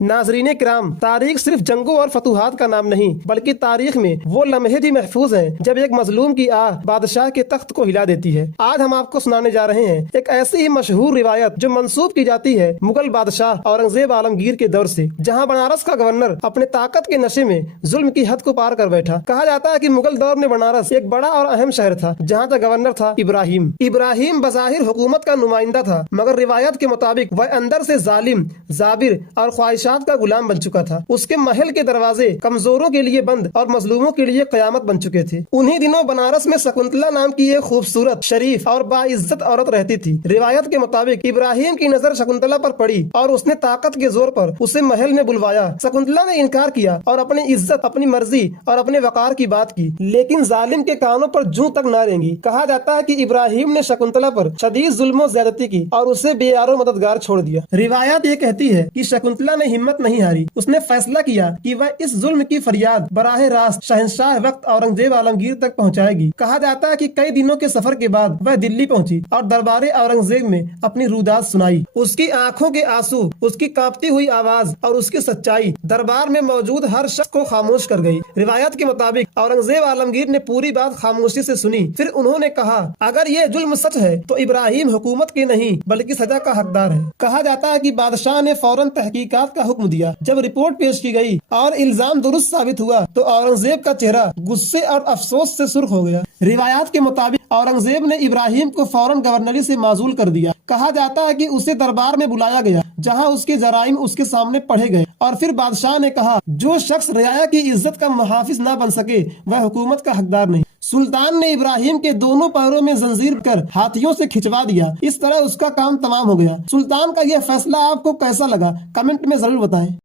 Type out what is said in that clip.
नाज़रीन किराम, तारीख सिर्फ जंगों और फतूहात का नाम नहीं बल्कि तारीख में वो लम्हे भी महफूज हैं जब एक मजलूम की आह बादशाह के तख्त को हिला देती है। आज हम आपको सुनाने जा रहे हैं एक ऐसी ही मशहूर रिवायत जो मंसूब की जाती है मुगल बादशाह औरंगजेब आलमगीर के दौर से, जहां बनारस का गवर्नर अपने ताकत के नशे में जुल्म की हद को पार कर बैठा। कहा जाता है कि मुगल दौर में बनारस एक बड़ा और अहम शहर था जहाँ का गवर्नर था इब्राहिम। इब्राहिम बज़ाहिर हुकूमत का नुमाइंदा था, मगर रिवायत के मुताबिक वह अंदर से जालिम, जाबिर और ख्वाहिशात का गुलाम बन चुका था। उसके महल के दरवाजे कमजोरों के लिए बंद और मजलूमों के लिए कयामत बन चुके थे। उन्हीं दिनों बनारस में शकुंतला नाम की एक खूबसूरत, शरीफ और बाइज्जत औरत रहती थी। रिवायत के मुताबिक इब्राहिम की नजर शकुंतला पर पड़ी और उसने ताकत के जोर पर उसे महल में बुलवाया। शकुंतला ने इनकार किया और अपनी इज्जत, अपनी मर्जी और अपने वकार की बात की, लेकिन जालिम के कानों पर जूं तक न रेंगी। कहा जाता है कि इब्राहिम ने शकुंतला पर शदीद जुल्म और ज्यादती की और उसे बेयारो मददगार छोड़ दिया। रिवायत ये कहती है कि शकुंतला ने हिम्मत नहीं हारी। उसने फैसला किया कि वह इस जुल्म की फरियाद बराह रास्त शहंशाह वक्त औरंगजेब आलमगीर तक पहुंचाएगी। कहा जाता है कि कई दिनों के सफर के बाद वह दिल्ली पहुंची और दरबार औरंगजेब में अपनी रुदात सुनाई। उसकी आंखों के आंसू, उसकी कांपती हुई आवाज और उसकी सच्चाई दरबार में मौजूद हर शख्स को खामोश कर गई। रिवायत के मुताबिक औरंगजेब आलमगीर ने पूरी बात खामोशी से सुनी। फिर उन्होंने कहा, अगर ये जुल्म सच है तो इब्राहिम हुकूमत के नहीं बल्कि सजा का हकदार है। कहा जाता है कि बादशाह ने फौरन तहकीकात का हुक्म दिया। जब रिपोर्ट पेश की गई और इल्जाम दुरुस्त साबित हुआ तो औरंगजेब का चेहरा गुस्से और अफसोस से सुर्ख हो गया। रिवायात के मुताबिक औरंगजेब ने इब्राहिम को फौरन गवर्नरी से माजूल कर दिया। कहा जाता है कि उसे दरबार में बुलाया गया जहां उसके जराइम उसके सामने पढ़े गए और फिर बादशाह ने कहा, जो शख्स रियाया की इज्जत का मुहाफिज ना बन सके वह हुकूमत का हकदार नहीं। सुल्तान ने इब्राहिम के दोनों पैरों में जंजीर कर हाथियों से खिंचवा दिया। इस तरह उसका काम तमाम हो गया। सुल्तान का यह फैसला आपको कैसा लगा, कमेंट में जरूर बताएं।